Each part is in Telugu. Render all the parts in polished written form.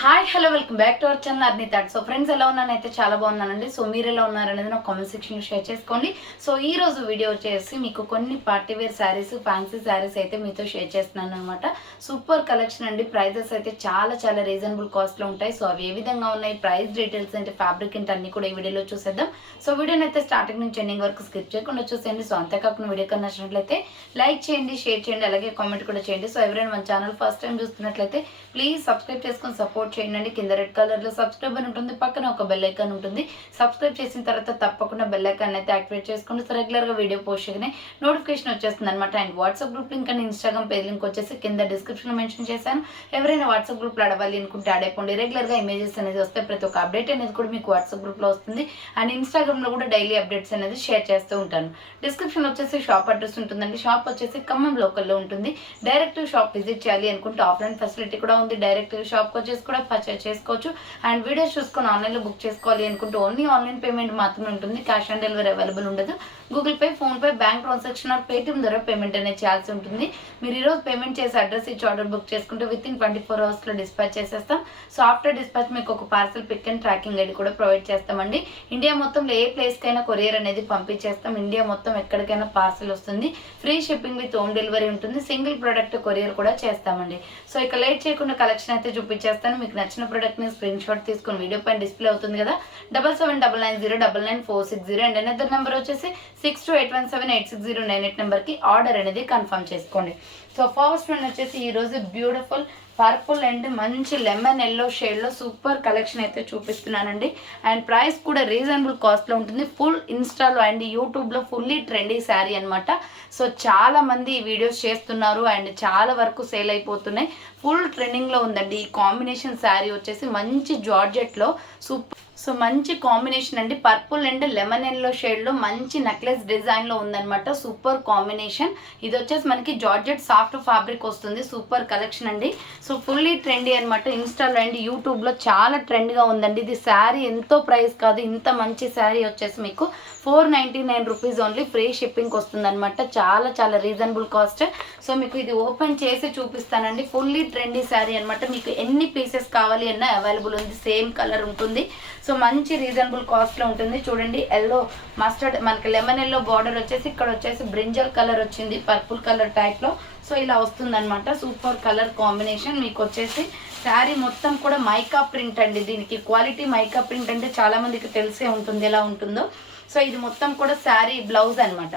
Hi hello welcome back to our channel Arni thought. So friends ఎలా ఉన్నానైతే చాలా బాగున్నానండి. సో మీరు ఎలా ఉన్నారనేది నా కామెంట్ సెక్షన్లో షేర్ చేసుకోండి. సో ఈ రోజు వీడియో వచ్చేసి మీకు కొన్ని party wear saris, fancy saris అయితే మీతో షేర్ చేస్తున్నాను అనమాట. సూపర్ కలెక్షన్ అండి. ప్రైజెస్ అయితే చాలా రీజనబుల్ కాస్ట్లో ఉంటాయి. సో అవి ఏ విధంగా ఉన్నాయి, ప్రైస్ డీటెయిల్స్ అంటే ఫ్యాబ్రిక్ ఏంటి అన్ని కూడా ఈ వీడియోలో చూసేద్దాం. సో వీడియోని అయితే స్టార్టింగ్ నుంచి ఎండింగ్ వరకు స్కిప్ చేయకుండా చూసేయండి. సో అంతేకాకుండా వీడియో కన్నా నచ్చినట్లయితే లైక్ చేయండి, షేర్ చేయండి, అలాగే కామెంట్ కూడా చేయండి. సో ఎవరైనా మన ఛానల్ ఫస్ట్ టైం చూస్తున్నట్లయితే ప్లీజ్ సబ్స్క్రైబ్ చేసుకొని సపోర్ట్ చేయండి. కింద రెడ్ కలర్ లో సబ్స్క్రైబ్ అని ఉంటుంది, పక్కన ఒక బెల్ ఐకాన్ ఉంటుంది. సబ్స్క్రైబ్ చేసిన తర్వాత తప్పకుండా బెల్ ఐకాన్ అయితే యాక్టివేట్ చేసుకోండి. సో రెగ్యులర్ గా వీడియో పోస్ట్ చేయగానే నోటిఫికేషన్ వచ్చేస్తుంది అనమాట. And WhatsApp group link and Instagram page link వచ్చేసి కింద డిస్క్రిప్షన్ లో మెన్షన్ చేశాను. ఎవరైనా వాట్సాప్ గ్రూప్ లో అడవాలి అనుకుంటే యాడ్ అయిపోండి. రెగ్యులర్ గా ఇమేజెస్ అనేది వస్తే ప్రతి ఒక్క అప్డేట్ అనేది కూడా మీకు వాట్సాప్ గ్రూప్ లో వస్తుంది. అండ్ ఇన్స్టాగ్రామ్ లో కూడా డైలీ అప్డేట్స్ అనేది షేర్ చేస్తూ ఉంటాను. డిస్క్రిప్షన్ వచ్చేసి షాప్ అడ్రస్ ఉంటుందండి. షాప్ వచ్చేసి ఖమ్మం లోకల్లో ఉంటుంది. డైరెక్ట్ షాప్ విజిట్ చేయాలి అనుకుంటే ఆఫ్లైన్ ఫెసిలిటీ కూడా ఉంది. డైరెక్ట్ షాప్ వచ్చేసి కూడా పర్చేస్ చేసుకోవచ్చు. అండ్ వీడియోస్ చూసుకొని ఆన్లైన్లో బుక్ చేసుకోవాలి అనుకుంటే ఓన్లీ ఆన్లైన్ పేమెంట్ మాత్రమే ఉంటుంది. క్యాష్ ఆన్ డెలివరీ అవైలబుల్ ఉండదు. Google Pay, PhonePe, bank transaction or Paytm ద్వారా పేమెంట్ అనేది చేయాల్సి ఉంటుంది. మీరు ఈరోజు పేమెంట్ చేసి అడ్రస్ ఇచ్చి ఆర్డర్ బుక్ చేసుకుంటే విత్ ఇన్ 24 అవర్స్లో డిస్పాచ్ చేసేస్తాం. సో ఆఫ్టర్ డిస్పాచ్ మీకు ఒక parcel pick and tracking ID కూడా ప్రొవైడ్ చేస్తామండి. ఇండియా మొత్తంలో ఏ ప్లేస్కైనా కొరియర్ అనేది పంపించేస్తాం. ఇండియా మొత్తం ఎక్కడికైనా పార్సల్ వస్తుంది. Free shipping with home delivery ఉంటుంది. సింగిల్ ప్రోడక్ట్ కొరియర్ కూడా చేస్తామండి. సో ఇక లేట్ చేయకుండా కలెక్షన్ అయితే చూపించేస్తాను. మీకు నచ్చిన ప్రోడక్ట్ ని స్క్రీన్ షాట్ తీసుకొని వీడియో పైన డిస్ప్లే అవుతుంది కదా, 7799099460 అండ్ అనదర్ నెంబర్ వచ్చేసి 6281786098 నెంబర్కి ఆర్డర్ అనేది కన్ఫర్మ్ చేసుకోండి. సో ఫస్ట్ వన్ వచ్చేసి ఈరోజు బ్యూటిఫుల్ పర్పుల్ అండ్ మంచి లెమన్ ఎల్లో షేడ్లో సూపర్ కలెక్షన్ అయితే చూపిస్తున్నానండి. అండ్ ప్రైస్ కూడా రీజనబుల్ కాస్ట్లో ఉంటుంది. ఫుల్ ఇన్స్టాలో అండ్ యూట్యూబ్లో ఫుల్లీ ట్రెండీ శారీ అనమాట. సో చాలా మంది ఈ వీడియోస్ చేస్తున్నారు అండ్ చాలా వరకు సేల్ అయిపోతున్నాయి. ఫుల్ ట్రెండింగ్లో ఉందండి. ఈ కాంబినేషన్ శారీ వచ్చేసి మంచి జార్జెట్లో సూపర్. సో మంచి కాంబినేషన్ అండి. పర్పుల్ అండ్ లెమన్ ఎల్లో షేడ్లో మంచి నెక్లెస్ డిజైన్లో ఉందన్నమాట. Super combination. ఇది వచ్చేసి మనకి జార్జెట్ సాఫ్ట్ ఫ్యాబ్రిక్ వస్తుంది. సూపర్ కలెక్షన్ అండి. సో ఫుల్లీ ట్రెండీ అనమాట. ఇన్స్టాలో అండ్ యూట్యూబ్లో చాలా ట్రెండ్గా ఉందండి. ఇది శారీ ఎంతో ప్రైస్ కాదు. ఇంత మంచి శారీ వచ్చేసి మీకు 499 రూపీస్ ఓన్లీ. ఫ్రీ షిప్పింగ్ వస్తుంది అనమాట. చాలా రీజనబుల్ కాస్ట్. సో మీకు ఇది ఓపెన్ చేసి చూపిస్తానండి. ఫుల్లీ ట్రెండీ శారీ అనమాట. మీకు ఎన్ని పీసెస్ కావాలి అన్నా అవైలబుల్ ఉంది. సేమ్ కలర్ ఉంటుంది. సో మంచి రీజనబుల్ కాస్ట్లో ఉంటుంది. చూడండి ఎల్లో మస్టర్డ్ మనకి లెమన్ ఎల్లో బార్డర్ వచ్చేసి ఇక్కడ వచ్చేసి బ్రింజల్ కలర్ వచ్చింది పర్పుల్ కలర్ టైప్లో. సో ఇలా వస్తుందన్నమాట. Super colour combination. మీకు వచ్చేసి శారీ మొత్తం కూడా మైకా ప్రింట్ అండి. దీనికి క్వాలిటీ మైకా ప్రింట్ అంటే చాలా మందికి తెలిసే ఉంటుంది ఎలా ఉంటుందో. సో ఇది మొత్తం కూడా శారీ బ్లౌజ్ అనమాట.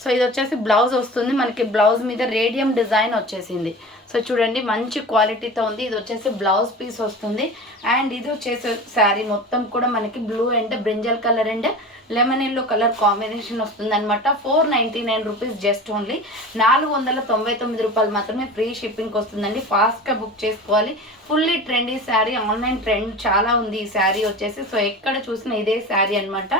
సో ఇది వచ్చేసి బ్లౌజ్ వస్తుంది మనకి. బ్లౌజ్ మీద రేడియం డిజైన్ వచ్చేసింది. సో చూడండి మంచి క్వాలిటీతో ఉంది. ఇది వచ్చేసి బ్లౌజ్ పీస్ వస్తుంది. అండ్ ఇది వచ్చేసి శారీ మొత్తం కూడా మనకి blue and brinjal colour and lemon yellow colour combination వస్తుంది అనమాట. 499 రూపీస్ జస్ట్ ఓన్లీ. 499 రూపాయలు మాత్రమే. ఫ్రీ షిప్పింగ్కి వస్తుందండి. ఫాస్ట్గా బుక్ చేసుకోవాలి. Fully trendy sari. Online trend చాలా ఉంది ఈ శారీ వచ్చేసి. సో ఎక్కడ చూసినా ఇదే శారీ అనమాట.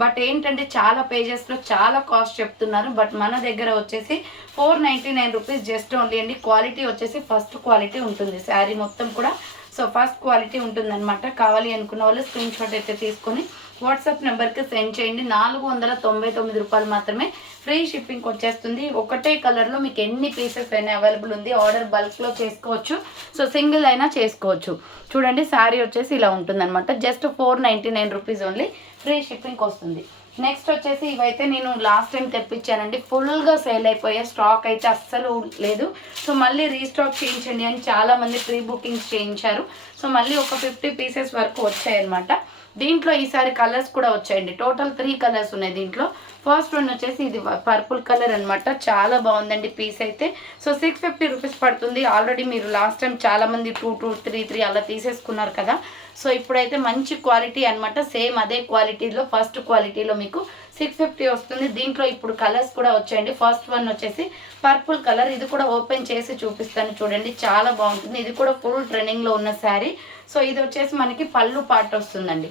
బట్ ఏంటంటే చాలా పేజెస్లో చాలా కాస్ట్ చెప్తున్నారు. బట్ మన దగ్గర వచ్చేసి 499 రూపీస్ జస్ట్ ఓన్లీ అండి. క్వాలిటీ వచ్చేసి ఫస్ట్ క్వాలిటీ ఉంటుంది శారీ మొత్తం కూడా. సో ఫస్ట్ క్వాలిటీ ఉంటుందన్నమాట. కావాలి అనుకున్న వాళ్ళు స్క్రీన్ షాట్ అయితే తీసుకొని వాట్సాప్ నెంబర్కి సెండ్ చేయండి. 499 రూపాయలు మాత్రమే. ఫ్రీ షిప్పింగ్ వచ్చేస్తుంది. ఒకటే కలర్లో మీకు ఎన్ని పీసెస్ అయినా అవైలబుల్ ఉంది. ఆర్డర్ బల్క్లో చేసుకోవచ్చు. సో సింగిల్ అయినా చేసుకోవచ్చు. చూడండి శారీ వచ్చేసి ఇలా ఉంటుందన్నమాట. Just 499 rupees only. Free shipping వస్తుంది. నెక్స్ట్ వచ్చేసి ఇవైతే నేను లాస్ట్ టైం తెప్పించానండి. ఫుల్గా సేల్ అయిపోయే స్టాక్ అయితే అస్సలు లేదు. సో మళ్ళీ రీస్టాక్ చేయించండి అని చాలామంది ప్రీ బుకింగ్స్ చేయించారు. సో మళ్ళీ ఒక 50 పీసెస్ వరకు వచ్చాయన్నమాట. దీంట్లో ఈసారి కలర్స్ కూడా వచ్చాయండి. టోటల్ 3 కలర్స్ ఉన్నాయి దీంట్లో. ఫస్ట్ వన్ వచ్చేసి ఇది పర్పుల్ కలర్ అనమాట. చాలా బాగుందండి పీస్ అయితే. సో 650 రూపీస్ పడుతుంది. ఆల్రెడీ మీరు లాస్ట్ టైం చాలామంది 2, 3 అలా తీసేసుకున్నారు కదా. సో ఇప్పుడైతే మంచి క్వాలిటీ అనమాట. సేమ్ అదే క్వాలిటీలో ఫస్ట్ క్వాలిటీలో మీకు 650 వస్తుంది. దీంట్లో ఇప్పుడు కలర్స్ కూడా వచ్చాయండి. ఫస్ట్ వన్ వచ్చేసి పర్పుల్ కలర్. ఇది కూడా ఓపెన్ చేసి చూపిస్తాను చూడండి. చాలా బాగుంటుంది. ఇది కూడా ఫుల్ ట్రెండింగ్లో ఉన్న శారీ. సో ఇది వచ్చేసి మనకి పళ్ళు పార్ట్ వస్తుందండి.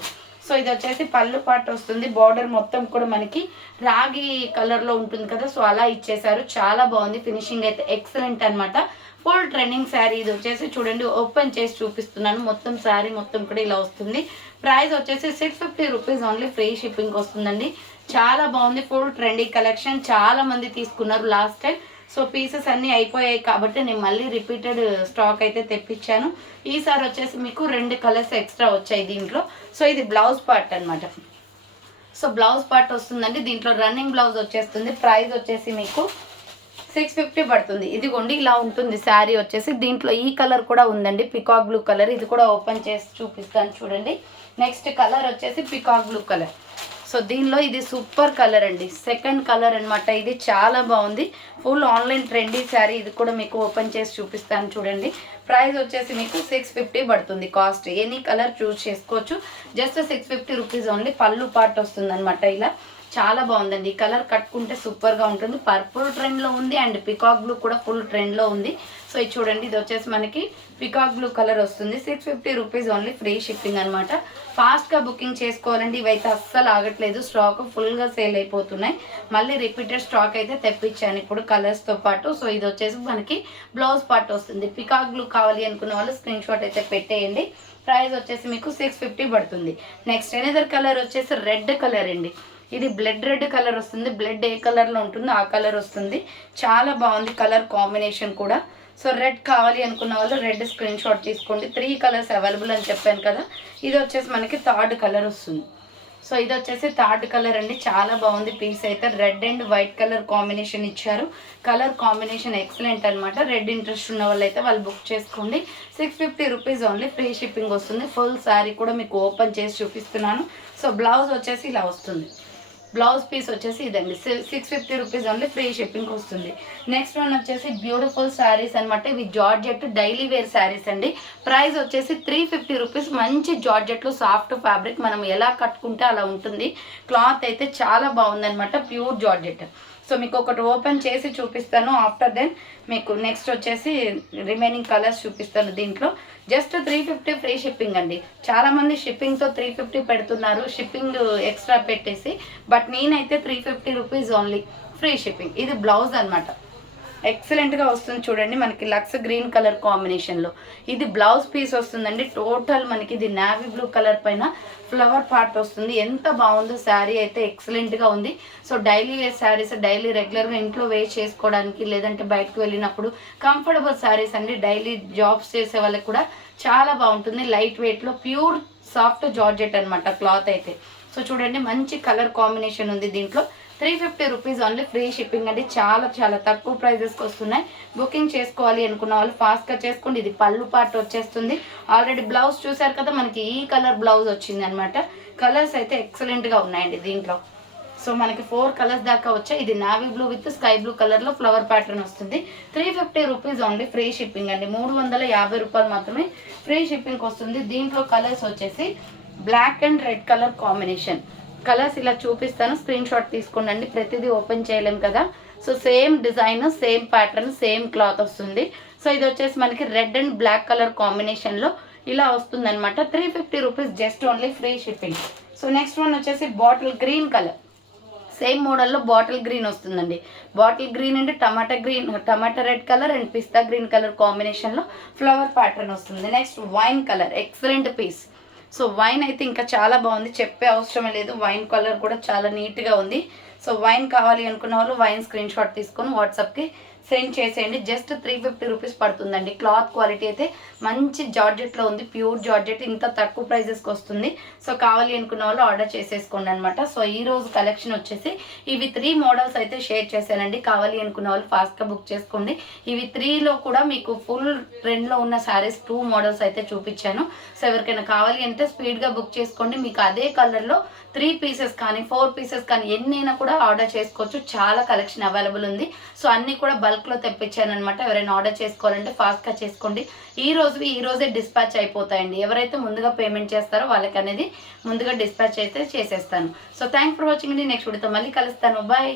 సో ఇది వచ్చేసి పళ్ళు పార్ట్ వస్తుంది. బార్డర్ మొత్తం కూడా మనకి రాగి కలర్లో ఉంటుంది కదా. సో అలా ఇచ్చేసారు. చాలా బాగుంది. ఫినిషింగ్ అయితే ఎక్సలెంట్ అనమాట. Full trending sari. ఇది వచ్చేసి చూడండి ఓపెన్ చేసి చూపిస్తున్నాను. మొత్తం శారీ మొత్తం కూడా ఇలా వస్తుంది. ప్రైస్ వచ్చేసి 650 రూపీస్ ఓన్లీ. ఫ్రీ షిప్పింగ్ వస్తుందండి. చాలా బాగుంది. Full trending collection. చాలా మంది తీసుకున్నారు లాస్ట్ టైం. సో పీసెస్ అన్నీ అయిపోయాయి కాబట్టి నేను మళ్ళీ రిపీటెడ్ స్టాక్ అయితే తెప్పించాను. ఈసారి వచ్చేసి మీకు 2 కలర్స్ ఎక్స్ట్రా వచ్చాయి దీంట్లో. సో ఇది బ్లౌజ్ పార్ట్ అనమాట. సో బ్లౌజ్ పార్ట్ వస్తుందండి. దీంట్లో రన్నింగ్ బ్లౌజ్ వచ్చేస్తుంది. ప్రైస్ వచ్చేసి మీకు 650 పడుతుంది. ఇదిగోండి ఇలా ఉంటుంది శారీ వచ్చేసి. దీంట్లో ఈ కలర్ కూడా ఉందండి, పికాక్ బ్లూ కలర్. ఇది కూడా ఓపెన్ చేసి చూపిస్తాను చూడండి. నెక్స్ట్ కలర్ వచ్చేసి పికాక్ బ్లూ కలర్. సో దీనిలో ఇది సూపర్ కలర్ అండి, సెకండ్ కలర్ అనమాట. ఇది చాలా బాగుంది, ఫుల్ ఆన్లైన్ ట్రెండీ శారీ. ఇది కూడా మీకు ఓపెన్ చేసి చూపిస్తాను చూడండి. ప్రైస్ వచ్చేసి మీకు 650 పడుతుంది. కాస్ట్ ఎనీ కలర్ చూస్ చేసుకోవచ్చు. Just 650 rupees only. పళ్ళు పార్ట్ వస్తుంది అనమాట. ఇలా చాలా బాగుందండి. ఈ కలర్ కట్టుకుంటే సూపర్గా ఉంటుంది. పర్పుల్ ట్రెండ్లో ఉంది అండ్ పికాక్ బ్లూ కూడా ఫుల్ ట్రెండ్లో ఉంది. సో ఇది చూడండి, ఇది వచ్చేసి మనకి పికాక్ బ్లూ కలర్ వస్తుంది. 650 రూపీస్ ఓన్లీ, ఫ్రీ షిప్పింగ్ అనమాట. ఫాస్ట్గా బుకింగ్ చేసుకోవాలండి. ఇవైతే అస్సలు ఆగట్లేదు, స్టాక్ ఫుల్గా సేల్ అయిపోతున్నాయి. మళ్ళీ రిపీటెడ్ స్టాక్ అయితే తెప్పించాను ఇప్పుడు కలర్స్తో పాటు. సో ఇది వచ్చేసి మనకి బ్లౌజ్ పార్ట్ వస్తుంది. పికాక్ బ్లూ కావాలి అనుకున్న వాళ్ళు స్క్రీన్ షాట్ అయితే పెట్టేయండి. ప్రైస్ వచ్చేసి మీకు 650 పడుతుంది. నెక్స్ట్ ఎనదర్ కలర్ వచ్చేసి రెడ్ కలర్ అండి. ఇది బ్లడ్ రెడ్ కలర్ వస్తుంది. బ్లడ్ ఏ కలర్లో ఉంటుందో ఆ కలర్ వస్తుంది. చాలా బాగుంది కలర్ కాంబినేషన్ కూడా. సో రెడ్ కావాలి అనుకున్న వాళ్ళు రెడ్ స్క్రీన్ షాట్ తీసుకోండి. 3 కలర్స్ అవైలబుల్ అని చెప్పాను కదా. ఇది వచ్చేసి మనకి థర్డ్ కలర్ వస్తుంది. సో ఇది వచ్చేసి థర్డ్ కలర్ అండి. చాలా బాగుంది పీస్ అయితే. Red and white colour combination ఇచ్చారు. కలర్ కాంబినేషన్ ఎక్సలెంట్ అనమాట. రెడ్ ఇంట్రెస్ట్ ఉన్న వాళ్ళు అయితే వాళ్ళు బుక్ చేసుకోండి. 650 రూపీస్ ఓన్లీ, ఫ్రీ షిప్పింగ్ వస్తుంది. ఫుల్ శారీ కూడా మీకు ఓపెన్ చేసి చూపిస్తున్నాను. సో బ్లౌజ్ వచ్చేసి ఇలా వస్తుంది. బ్లౌజ్ పీస్ వచ్చేసి ఇదండి. 650 రూపీస్ ఓన్లీ, ఫ్రీ షిప్పింగ్ వస్తుంది. నెక్స్ట్ వన్ వచ్చేసి బ్యూటిఫుల్ శారీస్ అనమాట. ఇవి జార్జెట్ డైలీ వేర్ శారీస్ అండి. ప్రైస్ వచ్చేసి 350 రూపీస్. మంచి జార్జెట్లో సాఫ్ట్ ఫ్యాబ్రిక్, మనం ఎలా కట్టుకుంటే అలా ఉంటుంది. క్లాత్ అయితే చాలా బాగుందనమాట, ప్యూర్ జార్జెట్. సో మీకు ఒకటి ఓపెన్ చేసి చూపిస్తాను. ఆఫ్టర్ దెన్ మీకు నెక్స్ట్ వచ్చేసి రిమైనింగ్ కలర్స్ చూపిస్తాను. దీంట్లో జస్ట్ 350 ఫ్రీ షిప్పింగ్ అండి. చాలామంది షిప్పింగ్తో 350 పెడుతున్నారు, షిప్పింగ్ ఎక్స్ట్రా పెట్టేసి. బట్ నేనైతే 350 రూపీస్ ఓన్లీ, ఫ్రీ షిప్పింగ్. ఇది బ్లౌజ్ అనమాట. ఎక్సలెంట్గా వస్తుంది చూడండి, మనకి లక్స్ గ్రీన్ కలర్ కాంబినేషన్లో. ఇది బ్లౌజ్ పీస్ వస్తుందండి. టోటల్ మనకి ఇది నావీ బ్లూ కలర్ పైన ఫ్లవర్ పార్ట్ వస్తుంది. ఎంత బాగుందో శారీ అయితే, ఎక్సలెంట్గా ఉంది. So daily wear saris, daily రెగ్యులర్గా ఇంట్లో వేర్ చేసుకోవడానికి, లేదంటే బయటకు వెళ్ళినప్పుడు కంఫర్టబుల్ శారీస్ అండి. డైలీ జాబ్స్ చేసే వాళ్ళకి కూడా చాలా బాగుంటుంది. లైట్ వెయిట్లో ప్యూర్ సాఫ్ట్ జార్జెట్ అనమాట క్లాత్ అయితే. సో చూడండి, మంచి కలర్ కాంబినేషన్ ఉంది దీంట్లో. 350 రూపీస్ ఓన్లీ, ఫ్రీ షిప్పింగ్ అండి. చాలా చాలా తక్కువ ప్రైజెస్కి వస్తున్నాయి. బుకింగ్ చేసుకోవాలి అనుకున్న వాళ్ళు ఫాస్ట్గా చేసుకోండి. ఇది పళ్ళు పార్ట్ వచ్చేస్తుంది. ఆల్రెడీ బ్లౌజ్ చూసారు కదా, మనకి ఈ కలర్ బ్లౌజ్ వచ్చింది అనమాట. కలర్స్ అయితే ఎక్సలెంట్గా ఉన్నాయండి దీంట్లో. సో మనకి 4 కలర్స్ దాకా వచ్చాయి. ఇది navy blue with sky blue కలర్లో ఫ్లవర్ ప్యాటర్న్ వస్తుంది. 350 రూపీస్ ఓన్లీ, ఫ్రీ షిప్పింగ్ అండి. 350 రూపాయలు మాత్రమే ఫ్రీ షిప్పింగ్కి వస్తుంది. దీంట్లో కలర్స్ వచ్చేసి black and red colour combination. Colours ఇలా చూపిస్తాను, స్క్రీన్ షాట్ తీసుకోండి. ప్రతిదీ ఓపెన్ చేయలేం కదా. So same design, same pattern, same cloth వస్తుంది. సో ఇది వచ్చేసి మనకి రెడ్ అండ్ బ్లాక్ కలర్ కాంబినేషన్లో ఇలా వస్తుంది అనమాట. 350 rupees just only, free shipping. So next one వచ్చేసి బాటిల్ గ్రీన్ కలర్. సేమ్ మోడల్లో బాటిల్ గ్రీన్ వస్తుందండి. బాటిల్ గ్రీన్ అంటే tomato green, tomato red colour and పిస్తా గ్రీన్ కలర్ కాంబినేషన్లో ఫ్లవర్ ప్యాటర్న్ వస్తుంది. Next wine colour, excellent piece. So wine అయితే ఇంకా చాలా బాగుంది, చెప్పే అవసరం లేదు. వైన్ కలర్ కూడా చాలా నీట్గా ఉంది. సో వైన్ కావాలి అనుకున్న వాళ్ళు వైన్ స్క్రీన్ షాట్ తీసుకొని వాట్సాప్కి సెండ్ చేసేయండి. జస్ట్ 350 రూపీస్ పడుతుందండి. క్లాత్ క్వాలిటీ అయితే మంచి జార్జెట్లో ఉంది, ప్యూర్ జార్జెట్. ఇంత తక్కువ ప్రైజెస్కి వస్తుంది. సో కావాలి అనుకున్న వాళ్ళు ఆర్డర్ చేసేసుకోండి అనమాట. సో ఈ రోజు కలెక్షన్ వచ్చేసి ఇవి 3 మోడల్స్ అయితే షేర్ చేశానండి. కావాలి అనుకున్న వాళ్ళు ఫాస్ట్గా బుక్ చేసుకోండి. ఇవి 3లో కూడా మీకు ఫుల్ ట్రెండ్లో ఉన్న శారీస్ 2 మోడల్స్ అయితే చూపించాను. సో ఎవరికైనా కావాలి అంటే స్పీడ్గా బుక్ చేసుకోండి. మీకు అదే కలర్లో 3 పీసెస్ కానీ 4 పీసెస్ కానీ ఎన్నైనా కూడా ఆర్డర్ చేసుకోవచ్చు. చాలా కలెక్షన్ అవైలబుల్ ఉంది. సో అన్నీ కూడా బల్క్లో తెప్పించాను అనమాట. ఎవరైనా ఆర్డర్ చేసుకోవాలంటే ఫాస్ట్గా చేసుకోండి. ఈ రోజే డిస్పాచ్ అయిపోతాయండి. ఎవరైతే ముందుగా పేమెంట్ చేస్తారో వాళ్ళకి అనేది ముందుగా డిస్పాచ్ అయితే చేసేస్తాను. సో థ్యాంక్ ఫర్ వాచింగ్ అండి. నెక్స్ట్ వీడియోతో మళ్ళీ కలుస్తాను. బాయ్.